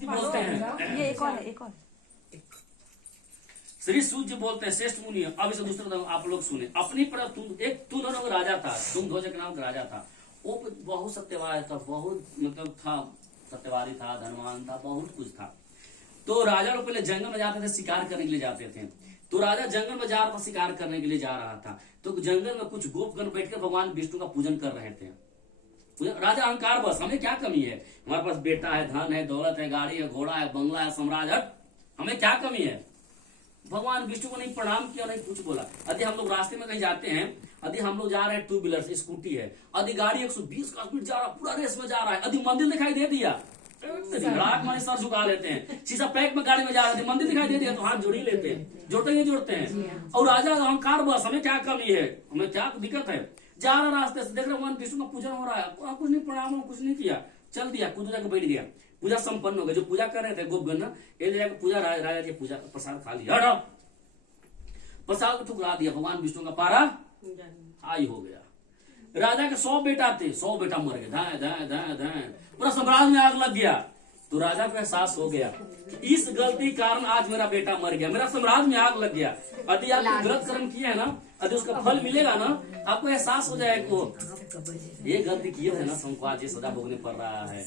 बोलते हैं, ये एक और है, एक और। श्री सूत जी बोलते हैं, श्रेष्ठ मुनि। अब इसे दूसरा आप लोग सुने। अपनी पर तू दोनों का राजा था, तुम ध्वज के नाम का राजा था। वो बहुत सत्यवादी था, बहुत मतलब था, सत्यवादी था, धनवान था, बहुत कुछ था। तो राजा लोग पहले जंगल में जाते थे, शिकार करने के लिए जाते थे। तो राजा जंगल में जा रहा था, शिकार करने के लिए जा रहा था। तो जंगल में कुछ गोपगण बैठकर भगवान विष्णु का पूजन कर रहे थे। राजा अहंकार बस, हमें क्या कमी है, हमारे पास बेटा है, धन है, दौलत है, गाड़ी है, घोड़ा है, बंगला है, साम्राज्य है, हमें क्या कमी है। भगवान विष्णु को नहीं प्रणाम किया, नहीं कुछ बोला। यदि हम लोग रास्ते में कहीं जाते हैं, यदि हम लोग जा रहे हैं, टू व्हीलर से, स्कूटी है, यदि गाड़ी 120 का स्पीड जा रहा, पूरा रेस में जा रहा है, यदि मंदिर दिखाई दे दिया, हमारे सर झुका लेते हैं। शीशा पैक में गाड़ी में जा रहे थे, मंदिर दिखाई दे दिया तो हाथ जोड़ ही लेते हैं, जोड़ते हैं। और राजा अहंकार बस, हमें क्या कमी है, हमें क्या दिक्कत है। जा रहा रास्ते से, देख रहे भगवान विष्णु का पूजन हो रहा है, कुछ नहीं प्रणाम, कुछ नहीं किया, चल दिया, कूद जाकर बैठ गया। पूजा संपन्न हो गई। जो पूजा कर रहे थे गोपगण, ये जाकर पूजा, राजा जी पूजा प्रसाद खा लिया, हटो, प्रसाद को ठुकरा दिया। भगवान विष्णु का पारा हाई हो गया। राजा के 100 बेटा थे, 100 बेटा मर गए, धाए धाए धाए धाए, पूरा साम्राज्य में आग लग गया। तो राजा को एहसास हो गया कि इस गलती कारण आज मेरा बेटा मर गया, मेरा साम्राज्य में आग लग गया। यदि आप गलत कर्म किए है ना, यदि उसका फल मिलेगा ना, आपको एहसास हो जाएगा को ये गलती किए थे ना, हमको आज ये सजा भोगने पड़ रहा है।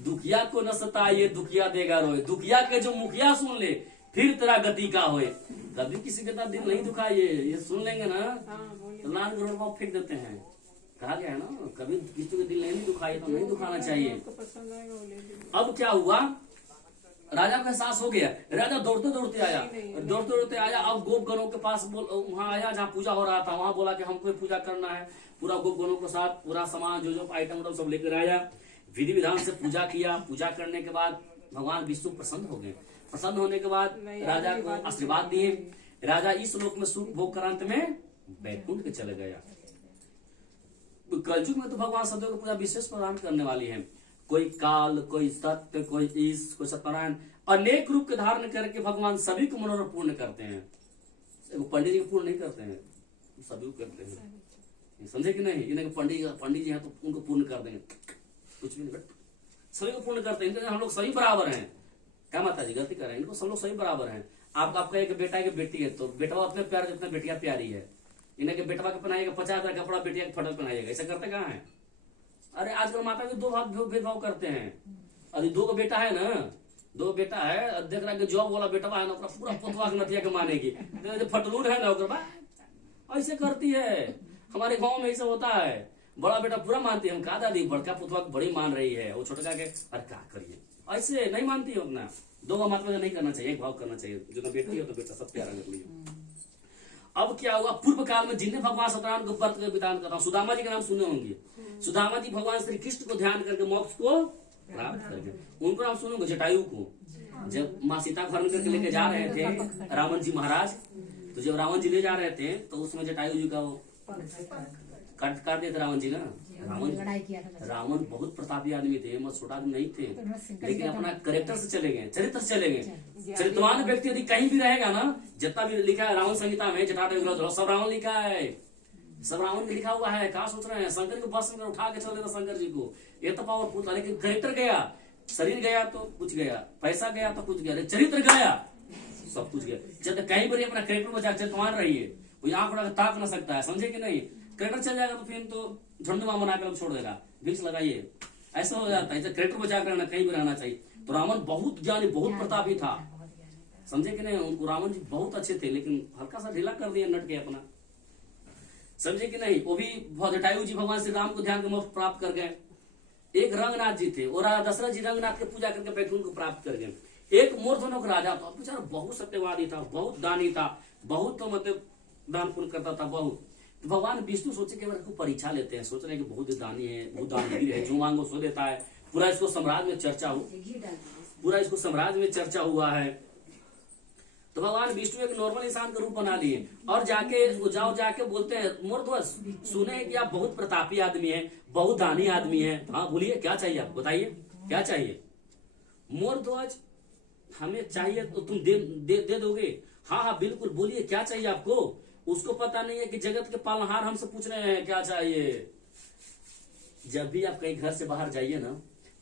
दुखिया को न सताइए, दुखिया देगा रोए, दुखिया के जो मुखिया सुन ले, फिर तेरा गति का होए। कभी किसी के साथ दिल नहीं दुखाइए, ये सुन लेंगे ना तो लाल करोड़ फेंक देते हैं। कहा गया है ना, कभी किसी के दिल नहीं दुखाइए तो नहीं दुखाना चाहिए। अब क्या हुआ, राजा को एहसास हो गया। राजा दौड़ते दौड़ते आया। अब गोपगणों के पास वहां आया जहाँ पूजा हो रहा था, वहां बोला कि हमको पूजा करना है। पूरा गोपगणों के साथ पूरा सामान, जो आइटम सब लेकर आया, विधि विधान से पूजा किया। पूजा करने के बाद भगवान विष्णु प्रसन्न हो गए। प्रसन्न होने के बाद राजा को आशीर्वाद दिए। राजा इस लोक में सुख भोग कर अंत में वैकुंठ के चले गया। कलयुग में तो भगवान सदैव को पूजा विशेष प्रदान करने वाली है। कोई काल, कोई सत्य, कोई ईश, कोई सत्यनारायण, अनेक रूप के धारण करके भगवान सभी को मनोरथ पूर्ण करते हैं। पंडित जी को पूर्ण नहीं करते हैं, सभी को करते हैं, समझे कि नहीं। इन्हें पंडित जी हैं तो उनको पूर्ण कर देंगे, कुछ भी नहीं, सभी को पूर्ण करते हैं। हम लोग सभी बराबर हैं। क्या माता जी गलती कर रहे हैं, इनको सब लोग सभी बराबर हैं। आपका एक बेटा एक बेटी है, तो बेटा अपने प्यार जितना बेटिया प्यारी है। इन्हें के बेटवा के पहनाएगा 50,000 कपड़ा, बेटिया के फटक पहनाएगा, ऐसा करते कहाँ है। अरे आजकल माता भी दो भाग भेदभाव करते हैं। अरे 2 बेटा है ना, 2 बेटा है, देख रहा है जॉब वाला बेटा है ना, पूरा पुतवा के नतिया के मानेगी, फटलूट है ना, ऐसे करती है। हमारे गाँव में ऐसा होता है, बड़ा बेटा पूरा मानती है, हम कहा दादी बड़का पुतवा बड़ी मान रही है, वो छोटा के अरे क्या करिए, ऐसे नहीं मानती है अपना। 2 मात्रा नहीं करना चाहिए, एक भाव करना चाहिए। जो बेटी है तो बेटा सब प्यारा कर लिया। अब क्या हुआ, पूर्व काल में जिन्हें भगवान सत्यनारायण को व्रत का विधान करता हूँ, सुदामा जी के नाम सुने होंगे। सुदामा जी भगवान श्री कृष्ण को ध्यान करके मोक्ष को प्राप्त करके, उनको नाम सुने होंगे, जटायु को। जब माँ सीता को हरण करके लेके जा रहे थे रावण जी महाराज, तो जब रावण जी ले जा रहे थे तो उसमें जटायु जी का वो काट दिए थे रावण जी ना। रावण बहुत प्रतापी आदमी थे, मत छोटा आदमी नहीं थे, लेकिन अपना करेक्टर से चले गए, चरित्र से चले गए। चरित्रवान व्यक्ति यदि कहीं भी रहेगा ना, जितना भी लिखा है रावण संहिता में, जटाटो सब रावण लिखा है, सब रावण में लिखा हुआ है। कहा सोच रहे हैं, शंकर को बस में उठा के चल देता शंकर जी को, ये तो पावरफुल था। लेकिन करेक्टर गया, शरीर गया तो कुछ गया, पैसा गया तो कुछ गया, चरित्र गया सब कुछ गया। जब कहीं पर अपना करेक्टर बचा चरित्रवान रहिए, कोई आंख उड़ा ताक ना सकता है, समझे कि नहीं। करेक्टर चल जाएगा तो फिर तो झंडुआ बनाकर छोड़ देगा, भिक्स लगाइए, ऐसा हो जाता है। करेक्टर बचा कर रहना, कहीं भी रहना चाहिए। तो रावण बहुत ज्ञानी, बहुत प्रतापी था, समझे कि नहीं। उनको रावण जी बहुत अच्छे थे, लेकिन हल्का सा ढीला कर दिया नट के अपना, समझे कि नहीं। वो भी जटायु जी भगवान श्री राम को ध्यान के मोक्ष प्राप्त कर गए। एक रंगनाथ जी थे, और दशरथ जी रंगनाथ की पूजा करके वैकुंठ को प्राप्त कर गए। एक मूर्धनों का राजा था, बेचारा बहुत सत्यवादी था, बहुत दानी था, बहुत तो मतलब दान पुण्य करता था बहुत। तो भगवान विष्णु सोचे कि को परीक्षा लेते हैं, सोच रहे हैं कि बहुत दानी है, बहुत दानवीर है, जो मांगो सो देता है। पूरा इसको साम्राज्य में चर्चा हुआ है। तो भगवान विष्णु एक नॉर्मल इंसान का रूप बना लिए, और जाके बोलते हैं, मूर्धध्वज सुने कि आप बहुत प्रतापी आदमी है, बहुत दानी आदमी है। हाँ बोलिए, क्या चाहिए आप बताइए, क्या चाहिए। मूर्धध्वज हमें चाहिए तो तुम दे दोगे। हाँ बिल्कुल, बोलिए क्या चाहिए आपको। उसको पता नहीं है कि जगत के पालनहार हमसे पूछ रहे हैं क्या चाहिए। जब भी आप कहीं घर से बाहर जाइए ना,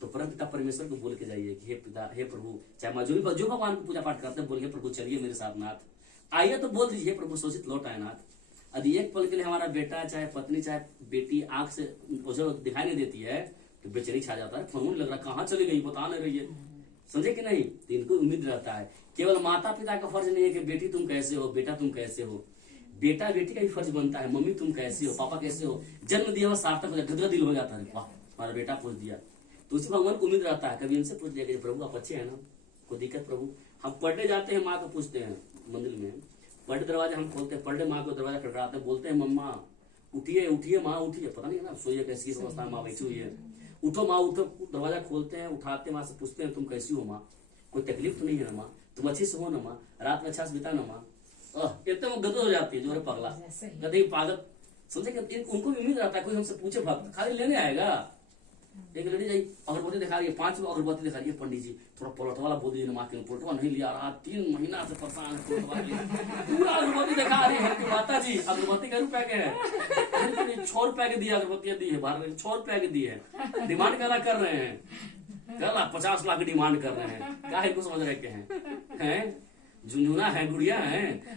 तो परम पिता परमेश्वर को बोल के जाइए कि हे पिता, हे प्रभु, चाहे मैं जो भगवान को पूजा पाठ करते हैं, बोलिए प्रभु चलिए मेरे साथ नाथ आइए, तो बोल दीजिए प्रभु शोषित लौट आए नाथ। यदि एक पल के लिए हमारा बेटा चाहे पत्नी चाहे बेटी आंख से उसे दिखाई नहीं देती है तो बेचैनी छा जाता है, फोन लग रहा कहाँ चली गई बता नहीं रही है, समझे कि नहीं। तो इनको उम्मीद रहता है। केवल माता पिता का फर्ज नहीं है कि बेटी तुम कैसे हो, बेटा तुम कैसे हो, बेटा बेटी का भी फर्ज बनता है, मम्मी तुम कैसे हो, पापा कैसे हो। जन्म दिया हुआ सार्थक हो जाता है, दिल हो जाता है, वाह हमारा बेटा पूछ दिया। तो उसमें भगवान को उम्मीद रहता है, कभी इनसे पूछ लिया कि प्रभु आप अच्छे हैं ना, कोई दिक्कत प्रभु। हम पढ़ने जाते हैं, माँ को पूछते हैं मंदिर में, पढ़े दरवाजा हम खोलते हैं, पढ़े माँ को दरवाजा खटखटाते हैं, बोलते हैं मम्मा उठिए उठिए माँ उठिए, पता नहीं है ना सोइए कैसी अवस्था में माँ बैठी हुई है, उठो माँ उठो। दरवाजा खोलते हैं, उठाते माँ से पूछते हैं तुम कैसी हो माँ, कोई तकलीफ तो नहीं है ना माँ, तुम अच्छी से हो ना माँ, रात में अच्छा से बिता ना माँ। एकदम वो गदर हो जाती है, जो है पगला गधे पागल, समझे कि उनको भी उम्मीद रहता है कोई हमसे पूछे, भक्त खाली लेने आएगा। एक लड़ी जाई अगरबत्ती दिखा रही है, 5 अगरबत्ती दिखा रही है, पंडित जी थोड़ा पलट वाला बोल दीजिए, माँ के पलटवा नहीं लिया रहा, 3 महीना से परेशान है, पूरा अगरबत्ती दिखा रही है। माता जी अगरबत्ती कै रुपए के है, 6 रुपए के दिए अगरबत्तियां दी है, बाहर 6 रुपए के दिए है, डिमांड कर रहे हैं, कर 50 लाख की डिमांड कर रहे हैं, क्या है को समझ रहे हैं, झुंझुना है गुड़िया है।